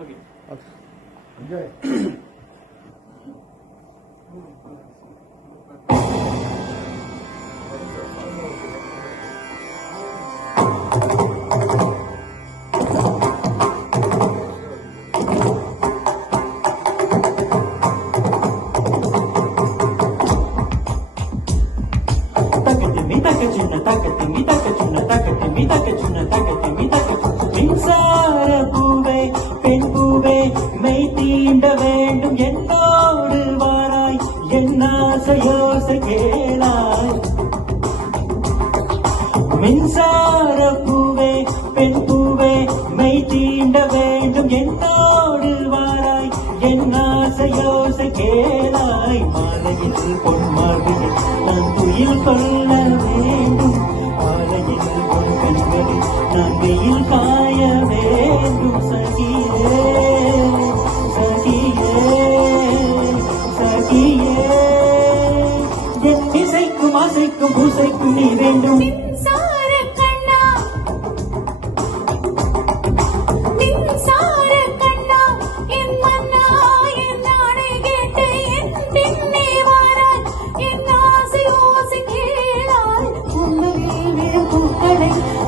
Okay. Enjoy. மின்சார பூவே பெண் பூவே மெய் தீண்ட வேண்டும் என்னோடு வாராய் என் ஆசையோசை கேளாய். மின்சார பூவே பெண் பூவே மெய் தீண்ட வேண்டும் என்னோடு வாராய் என் ஆசையோசை கேளாய். மாலையில் பொன்மார்பில் நான் துயில் கொள்ள வேண்டும், ஆலையில் பொன் கண்களில் நான் வெயில் காய வேண்டும். சகியே சகியே சகியே என் இசைக்கும் ஆசைக்கும் பூசைக்கும் நீ வேண்டும்.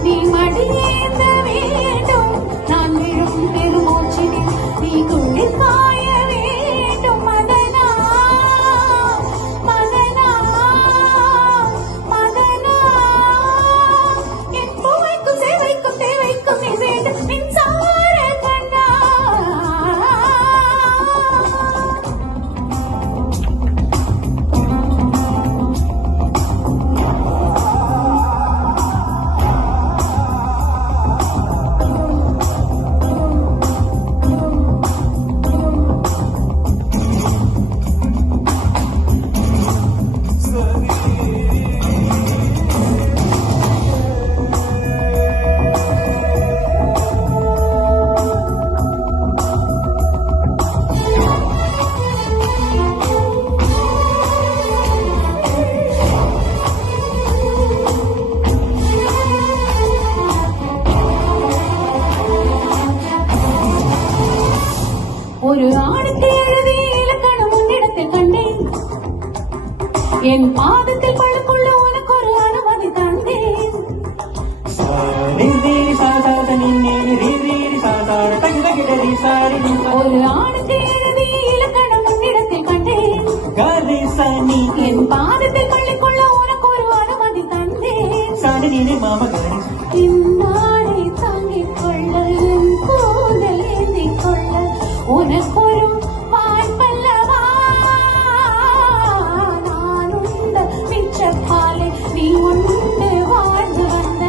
நீ மடியேந்த வேண்டும், நான் விழும் பெருமூச்சினில் நீ குளிர் காய வேண்டும். மதனா மதனா மதனா என் பூவைக்கும் சேவைக்கும் தேவைக்கும் நீ வேண்டும். மின்சார கண்ணா ஒரு ஆணுக்கு எழுதிய இலக்கணம் உன்னிடத்தில் கண்டேன், என் பாதத்தில் பழுக்குள்ள உனக்கு ஒரு அனுமதி தந்தேன். ஒரு ஆணுக்கு எழுதிய இலக்கணம் உன்னிடத்தில் கண்டேன், என் பாதத்தில் பழுக்குள்ள உனக்கு ஒரு அனுமதி தந்தேன். இந்நாளை தாங்கிக் கொள்ள என் கூந்தல் ஏந்திக் கொள்ள உனக்கொரு வாய்ப்பல்லவா. நான் உண்ட மிச்சப்பாலை நீ உண்டு வாழ்ந்து வந்த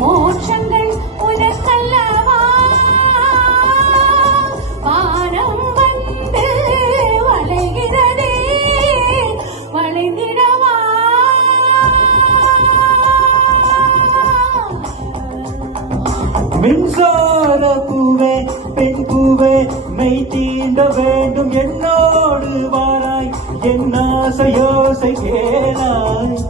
மோட்சங்கள் உனக்கல்லவா. வானம் வந்து வளைகிறதே, வளைந்திடவா. மின்சார பூவே பெண் பூவே மெய் தீண்ட வேண்டும் என்னோடு வாராய் என் ஆசையோசை கேளாய்.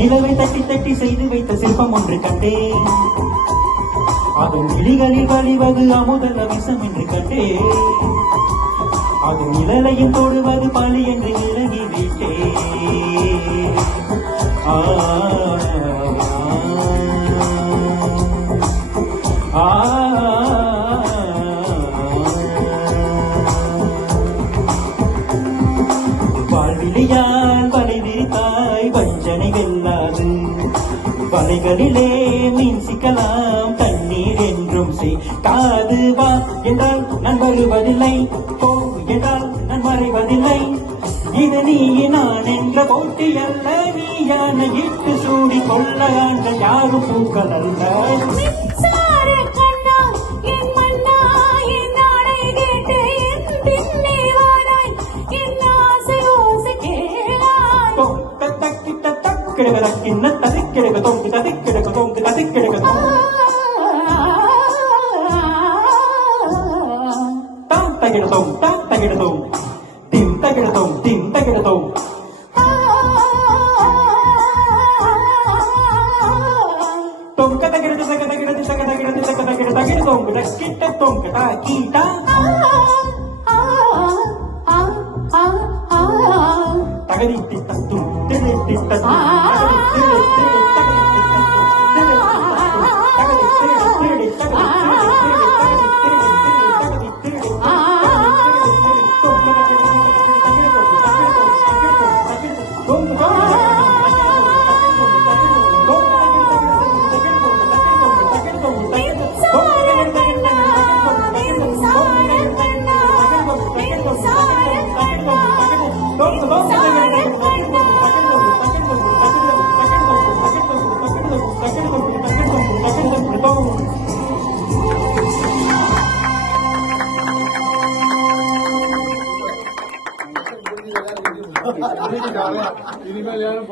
நிலவை தட்டி தட்டி செய்து வைத்த சிற்பம் ஒன்று கண்டேன், அதன் விழிகளில் வழிவது அமுதல விஷம் என்று கண்டேன். அது நிழலையும் தொடுவது பழி என்று விலகி விட்டேன். வாழ்விலியால் வலை விரித்தாய் வஞ்சனை வெல்லாது, வலைகளிலே மீன் சிக்கலாம் தண்ணீர் என்றும் காது. வா என்றால் நான் வருவதில்லை, போ என்றால் நான் மறைவதில்லை. இது நீ நான் என்ற போட்டி அல்ல, நீ யானை இட்டு சூடி கொள்ள ஆண்கள் யாரும் பூக்கள் அல்ல. மின்சார கண்ணா என் மன்னா தக்கின்ன ததிக்கிடக தொங்கு ததிக்கிடக தொங்கு ததிக்கிடக தொங்கு தாம் தகிடதோம் தாம் தகிடதோம் திம் தகிடதோம் திம் தகிடதோம் தொங்க தகிடது தக தகிடது தக தகிடது தக தகிட தகிடதோம் கிட்ட தொங்க தா கீட்டா தகதித்தி தத்தும் திரித்தி தத்தும் இனிமேல் யாரும்